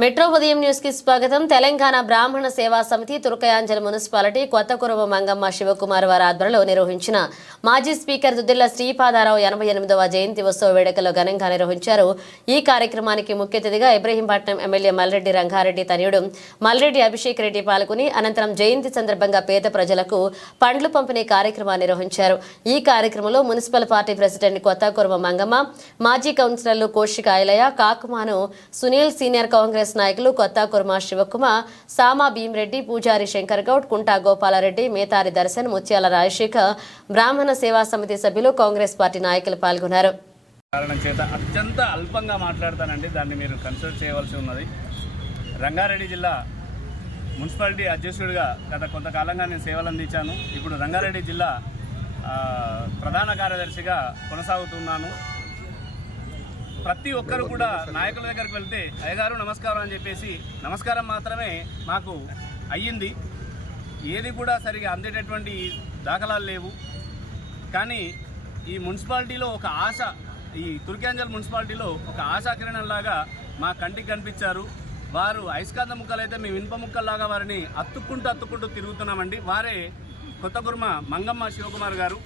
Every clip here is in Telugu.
మెట్రో ఉదయం న్యూస్కి స్వాగతం. తెలంగాణ బ్రాహ్మణ సేవా సమితి తుర్కయాంజల్ మున్సిపాలిటీ కొత్త కురవ మంగమ్మ శివకుమార్ వారి ఆధ్వర్యంలో నిర్వహించిన మాజీ స్పీకర్ దుద్దిల్ల శ్రీపాదారావు ఎనభై ఎనిమిదవ జయంతి ఉత్సవ వేడుకలో ఘనంగా నిర్వహించారు. ఈ కార్యక్రమానికి ముఖ్య అతిథిగా ఇబ్రహీంపట్నం ఎమ్మెల్యే మల్రెడ్డి రంగారెడ్డి తనయుడు మల్రెడ్డి అభిషేక్ రెడ్డి పాల్గొని అనంతరం జయంతి సందర్భంగా పేద ప్రజలకు పండ్లు పంపిణీ కార్యక్రమాన్ని నిర్వహించారు. ఈ కార్యక్రమంలో మున్సిపల్ పార్టీ ప్రెసిడెంట్ కొత్త కురవ మంగమ్మ మాజీ కౌన్సిలర్లు కోషిక ఐలయ్య కాకుమాను సునీల్ సీనియర్ కాంగ్రెస్ నాయకులు కొత్త కుర్మా శివకుమార్ సామా భీమరెడ్డి పూజారి శంకర్ గౌడ్ కుంటా గోపాలరెడ్డి మేతారి దర్శన్ ముత్యాల రాజశేఖర్ బ్రాహ్మణ సేవా సమితి సభ్యులు కాంగ్రెస్ పార్టీ నాయకులు పాల్గొన్నారు. కారణం చేత అత్యంత అల్పంగా మాట్లాడతానండి. దాన్ని మీరు కన్సిడర్ చేయవలసి ఉన్నది. రంగారెడ్డి జిల్లా మున్సిపాలిటీ అధ్యక్షుడిగా గత కొంతకాలంగా నేను సేవలు అందించాను. ఇప్పుడు రంగారెడ్డి జిల్లా ప్రధాన కార్యదర్శిగా కొనసాగుతున్నాను. ప్రతి ఒక్కరు కూడా నాయకుల దగ్గరికి వెళ్తే అయ్యగారు నమస్కారం అని చెప్పేసి నమస్కారం మాత్రమే మాకు అయ్యింది. ఏది కూడా సరిగా అందేటటువంటి దాఖలాలు లేవు. కానీ ఈ మున్సిపాలిటీలో ఒక ఆశ ఈ తుర్కాంజల్ మున్సిపాలిటీలో ఒక ఆశాకిరణంలాగా మా కంటికి కనిపించారు. వారు ఐస్కాంత ముక్కలు అయితే మేము ఇనుప ముక్కల్లాగా వారిని అత్తుక్కుంటూ అత్తుక్కుంటూ తిరుగుతున్నామండి. వారే కొత్తగుర్మ మంగమ్మ శివకుమార్ గారు.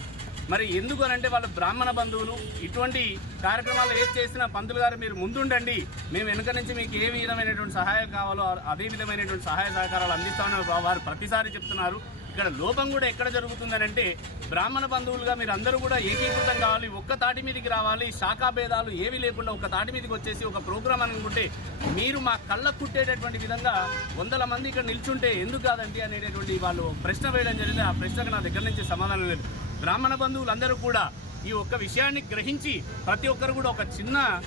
మరి ఎందుకు అనంటే వాళ్ళ బ్రాహ్మణ బంధువులు ఇటువంటి కార్యక్రమాలు ఏది చేసినా పంతులు గారు మీరు ముందుండండి. మేము వెనుక నుంచి మీకు ఏ విధమైనటువంటి సహాయం కావాలో అదే విధమైనటువంటి సహాయ సహకారాలు అందిస్తామని వారు ప్రతిసారి చెప్తున్నారు. ఇక్కడ లోపం కూడా ఎక్కడ జరుగుతుందని అంటే బ్రాహ్మణ బంధువులుగా మీరు అందరూ కూడా ఏకీకృతం కావాలి ఒక్క తాటి మీదకి రావాలి శాఖా భేదాలు ఏవి లేకుండా ఒక తాటి మీదకి వచ్చేసి ఒక ప్రోగ్రామ్ అనుకుంటే మీరు మా కళ్ళ కుట్టేటటువంటి విధంగా వందల మంది ఇక్కడ నిల్చుంటే ఎందుకు కాదండి అనేటటువంటి వాళ్ళు ప్రశ్న వేయడం జరిగింది. ఆ ప్రశ్నకు నా దగ్గర నుంచి సమాధానం లేదు. బ్రాహ్మణ బంధువులందరూ కూడా ఈ ఒక్క విషయాన్ని గ్రహించి ప్రతి ఒక్కరు కూడా ఒక చిన్న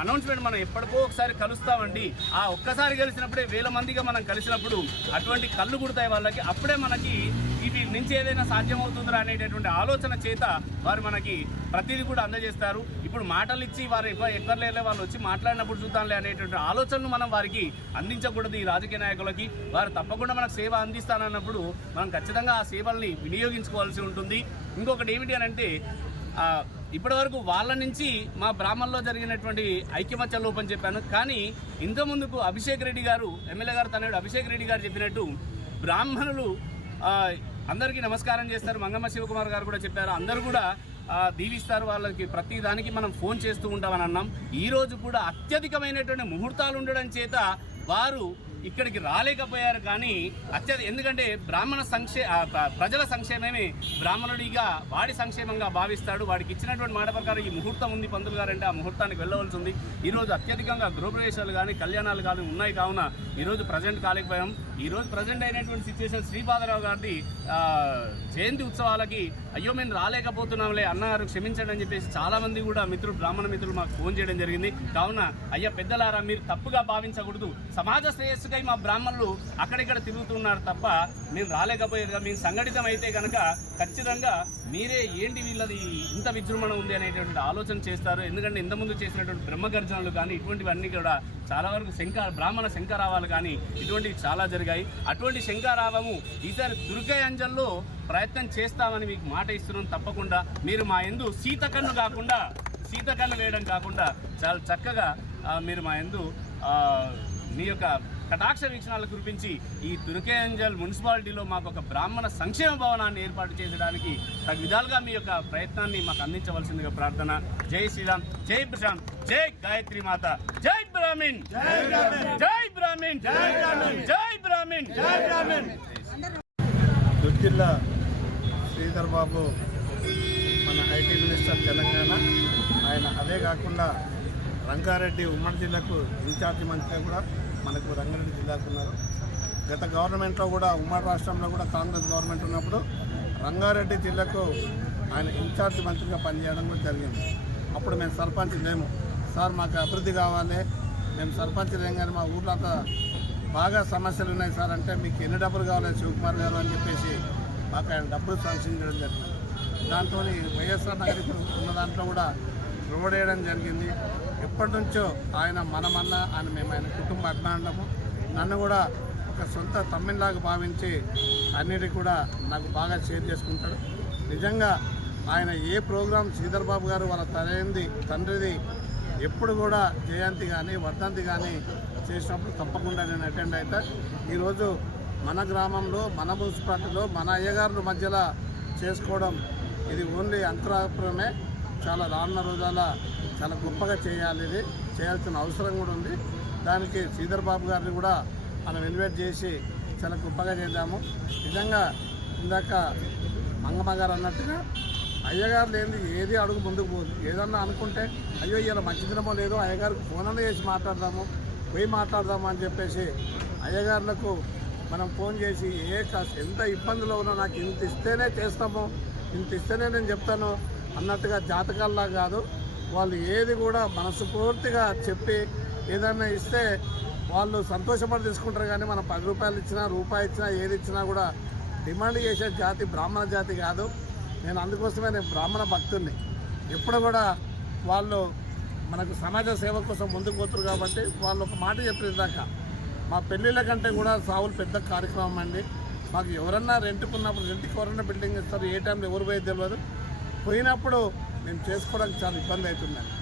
అనౌన్స్మెంట్ మనం ఎప్పటికో ఒకసారి కలుస్తామండి. ఆ ఒక్కసారి కలిసినప్పుడే వేల మందిగా మనం కలిసినప్పుడు అటువంటి కళ్ళు కుడతాయి వాళ్ళకి. అప్పుడే మనకి ఇవి నుంచి ఏదైనా సాధ్యమవుతుందా అనేటటువంటి ఆలోచన చేత వారు మనకి ప్రతిదీ కూడా అందజేస్తారు. ఇప్పుడు మాటలు ఇచ్చి వారు ఎవ- వాళ్ళు వచ్చి మాట్లాడినప్పుడు చూద్దాంలే అనేటువంటి ఆలోచనను మనం వారికి అందించకూడదు ఈ రాజకీయ నాయకులకి. వారు తప్పకుండా మనకు సేవ అందిస్తానన్నప్పుడు మనం ఖచ్చితంగా ఆ సేవల్ని వినియోగించుకోవాల్సి ఉంటుంది. ఇంకొకటి ఏమిటి అని అంటే ఇప్పటివరకు వాళ్ళ నుంచి మా బ్రాహ్మణ్లో జరిగినటువంటి ఐక్యమత్య లోపం చెప్పాను. కానీ ఇంత ముందుకు అభిషేక్ రెడ్డి గారు ఎమ్మెల్యే గారు తనయుడు అభిషేక్ రెడ్డి గారు చెప్పినట్టు బ్రాహ్మణులు అందరికీ నమస్కారం చేస్తారు. మంగమ్మ శివకుమార్ గారు కూడా చెప్పారు. అందరూ కూడా దీవిస్తారు వాళ్ళకి. ప్రతి దానికి మనం ఫోన్ చేస్తూ ఉంటామని అన్నాం. ఈరోజు కూడా అత్యధికమైనటువంటి ముహూర్తాలు ఉండడం చేత వారు ఇక్కడికి రాలేకపోయారు కానీ అత్యధిక ఎందుకంటే బ్రాహ్మణ సంక్షే ప్రజల సంక్షేమమే బ్రాహ్మణుడిగా వాడి సంక్షేమంగా భావిస్తాడు. వాడికి ఇచ్చినటువంటి మాట ప్రకారం ఈ ముహూర్తం ఉంది పంతులు గారంటే ఆ ముహూర్తానికి వెళ్ళవలసి ఉంది. ఈరోజు అత్యధికంగా గృహప్రవేశాలు కానీ కళ్యాణాలు కానీ ఉన్నాయి కావున ఈరోజు ప్రజెంట్ కాలేకపోయాం. ఈ రోజు ప్రజెంట్ అయినటువంటి సిచ్యువేషన్ శ్రీపాదరావు గారి జయంతి ఉత్సవాలకి అయ్యో మేము రాలేకపోతున్నాంలే అన్నగారు క్షమించండి అని చెప్పేసి చాలామంది కూడా మిత్రులు బ్రాహ్మణ మిత్రులు మాకు ఫోన్ చేయడం జరిగింది. కావున అయ్యా పెద్దలారా మీరు తప్పుగా భావించకూడదు. సమాజ శ్రేయస్సుకై మా బ్రాహ్మణులు అక్కడిక్కడ తిరుగుతున్నారు తప్ప మేము రాలేకపోయారు మేము సంఘటితం అయితే కనుక ఖచ్చితంగా మీరే ఏంటి వీళ్ళది ఇంత విజృంభణ ఉంది అనేటువంటి ఆలోచన చేస్తారు. ఎందుకంటే ఇంతకుముందు చేసినటువంటి బ్రహ్మగర్జనలు కానీ ఇటువంటివన్నీ కూడా చాలా వరకు శంక బ్రాహ్మణ శంకరావాలు కానీ ఇటువంటివి చాలా జరిగాయి. అటువంటి శంకరావము ఈసారి దుర్గయాంజల్లో ప్రయత్నం చేస్తామని మీకు మాట ఇస్తున్నాం తప్పకుండా. మీరు మా ఎందు సీతకన్ను కాకుండా సీతకన్ను వేయడం కాకుండా చాలా చక్కగా మీరు మా ఎందు మీ యొక్క కటాక్ష వీక్షణాలు కురిపించి ఈ తుర్కేంజల్ మున్సిపాలిటీలో మాకు ఒక బ్రాహ్మణ సంక్షేమ భవనాన్ని ఏర్పాటు చేయడానికి తగు విధాలుగా మీ యొక్క ప్రయత్నాన్ని మాకు అందించవలసిందిగా ప్రార్థన. జై శ్రీరామ్ జై ప్రశాంత్ జై గాయత్రి మాత జై బ్రాహ్మణ్ జై బ్రాహ్మణ్ జై బ్రాహ్మణ్ జై బ్రాహ్మణ్. దుర్జిల్లా శ్రీధర్ బాబు మన ఐటీ మినిస్టర్ తెలంగాణ. ఆయన అదే కాకుండా రంగారెడ్డి ఉమ్మడి జిల్లాకు ఇన్ఛార్జి మంత్రి కూడా. మనకు రంగారెడ్డి జిల్లాకు ఉన్నారు. గత గవర్నమెంట్లో కూడా ఉమ్మడి రాష్ట్రంలో కూడా కాంగ్రెస్ గవర్నమెంట్ ఉన్నప్పుడు రంగారెడ్డి జిల్లాకు ఆయన ఇన్ఛార్జ్ మంత్రిగా పనిచేయడం కూడా జరిగింది. అప్పుడు మేము సర్పంచ్ లేము. సార్ మాకు అభివృద్ధి కావాలి. మేము సర్పంచ్ లేం కానీ మా ఊర్లో అంతా బాగా సమస్యలు ఉన్నాయి సార్. అంటే మీకు ఎన్ని డబ్బులు కావాలి శివకుమార్ గారు అని చెప్పేసి మాకు ఆయన డబ్బులు శాంక్షన్ చేయడం జరిగింది. దాంతో వైఎస్ఆర్ నగర్ ఉన్న దాంట్లో కూడా రోడ్ వేయడం జరిగింది. ఎప్పటి నుంచో ఆయన మనమన్న అని మేము ఆయన కుటుంబ అభిమానులము. నన్ను కూడా ఒక సొంత తమ్మిలాగా భావించి అన్నిటి కూడా నాకు బాగా షేర్ చేసుకుంటాడు. నిజంగా ఆయన ఏ ప్రోగ్రాం శ్రీధర్ బాబు గారు వాళ్ళ తనది తండ్రిది ఎప్పుడు కూడా జయంతి కానీ వర్ధంతి కానీ చేసినప్పుడు తప్పకుండా నేను అటెండ్ అవుతా. ఈరోజు మన గ్రామంలో మన మున్సిపాలిటీలో మన అయ్యగారుల మధ్యలో చేసుకోవడం ఇది ఓన్లీ అంతరాపురమే చాలా రానున్న రోజాల చాలా గొప్పగా చేయాలి ఇది. చేయాల్సిన అవసరం కూడా ఉంది. దానికి శ్రీధర్ బాబు గారిని కూడా మనం ఇన్వైట్ చేసి చాలా గొప్పగా చేద్దాము. నిజంగా ఇందాక మంగమ్మ గారు అన్నట్టుగా అయ్యగారు లేని ఏది అడుగు ముందుకు పోదు. ఏదన్నా అనుకుంటే అయ్యో ఇలా మంచి దినమో లేదో అయ్యగారికి ఫోన్ అన్న చేసి మాట్లాడదాము పోయి మాట్లాడదాము అని చెప్పేసి అయ్యగారులకు మనం ఫోన్ చేసి ఏ ఎంత ఇబ్బందులో ఉన్నా నాకు ఇంత ఇస్తేనే చేస్తాము ఇంత ఇస్తేనే నేను చెప్తాను అన్నట్టుగా జాతకాల్లా కాదు వాళ్ళు ఏది కూడా మనస్ఫూర్తిగా చెప్పి ఏదన్నా ఇస్తే వాళ్ళు సంతోషపడి తీసుకుంటారు కానీ మనం పది రూపాయలు ఇచ్చినా రూపాయి ఇచ్చినా ఏది ఇచ్చినా కూడా డిమాండ్ చేసే జాతి బ్రాహ్మణ జాతి కాదు. నేను అందుకోసమే నేను బ్రాహ్మణ భక్తుడిని ఎప్పుడు కూడా వాళ్ళు మనకు సమాజ సేవ కోసం ముందుకు పోతారు కాబట్టి వాళ్ళు ఒక మాట చెప్పేదాకా మా పెళ్ళిళ్ళ కంటే కూడా సావులు పెద్ద కార్యక్రమం అండి. మాకు ఎవరన్నా రెంట్కున్నప్పుడు రెంట్కి ఎవరన్నా బిల్డింగ్ ఇస్తారు ఏ టైంలో ఎవరు పోయేది తెలియదు పోయినప్పుడు మేము చేసుకోవడానికి చాలా ఇబ్బంది అవుతుందండి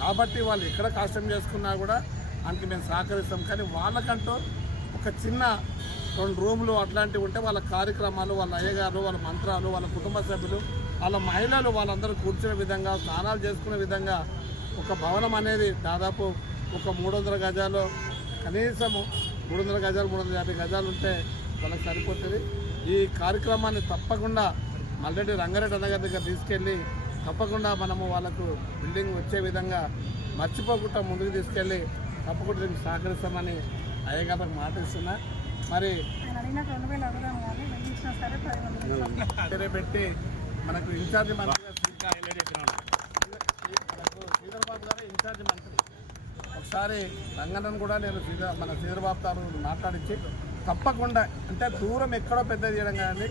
కాబట్టి వాళ్ళు ఎక్కడ కష్టం చేసుకున్నా కూడా దానికి మేము సహకరిస్తాం. కానీ వాళ్ళకంటూ ఒక చిన్న రెండు రూములు అట్లాంటివి ఉంటే వాళ్ళ కార్యక్రమాలు వాళ్ళ అయ్యగారు వాళ్ళ మంత్రాలు వాళ్ళ కుటుంబ సభ్యులు వాళ్ళ మహిళలు వాళ్ళందరూ కూర్చునే విధంగా స్నానాలు చేసుకునే విధంగా ఒక భవనం అనేది దాదాపు ఒక మూడు వందల గజాలు కనీసము మూడు వందల గజాలు మూడు వందల యాభై గజాలు ఉంటే వాళ్ళకి సరిపోతుంది. ఈ కార్యక్రమాన్ని తప్పకుండా మల్లెడ్డి రంగారెడ్డి అన్నగారి దగ్గర తీసుకెళ్ళి తప్పకుండా మనము వాళ్ళకు బిల్డింగ్ వచ్చే విధంగా మర్చిపోకుండా ముందుకు తీసుకెళ్ళి తప్పకుండా దీనికి సహకరిస్తామని అయ్యగారికి మాట ఇస్తున్నా మరి పెట్టి మనకు ఇన్ఛార్జి మంత్రిగా శ్రీధర్బాబు గారు మంత్రి. ఒకసారి రంగన్నను కూడా నేను మన శ్రీధర్బాబు గారు మాట్లాడించి తప్పకుండా అంటే దూరం ఎక్కడో పెద్ద చేయడం కానీ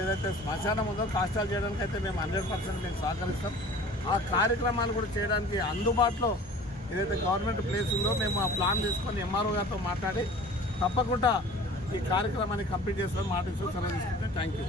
ఏదైతే శ్మశానం ఉందో కాష్టాలు చేయడానికి అయితే మేము హండ్రెడ్ పర్సెంట్ మేము సహకరిస్తాం. ఆ కార్యక్రమాలు కూడా చేయడానికి అందుబాటులో ఏదైతే గవర్నమెంట్ ప్లేస్ ఉందో మేము ఆ ప్లాన్ తీసుకొని ఎంఆర్ఓ గారితో మాట్లాడి తప్పకుండా ఈ కార్యక్రమాన్ని కంప్లీట్ చేస్తామని మాట ఇస్తూ సెలవు తీసుకుంటే థ్యాంక్ యూ.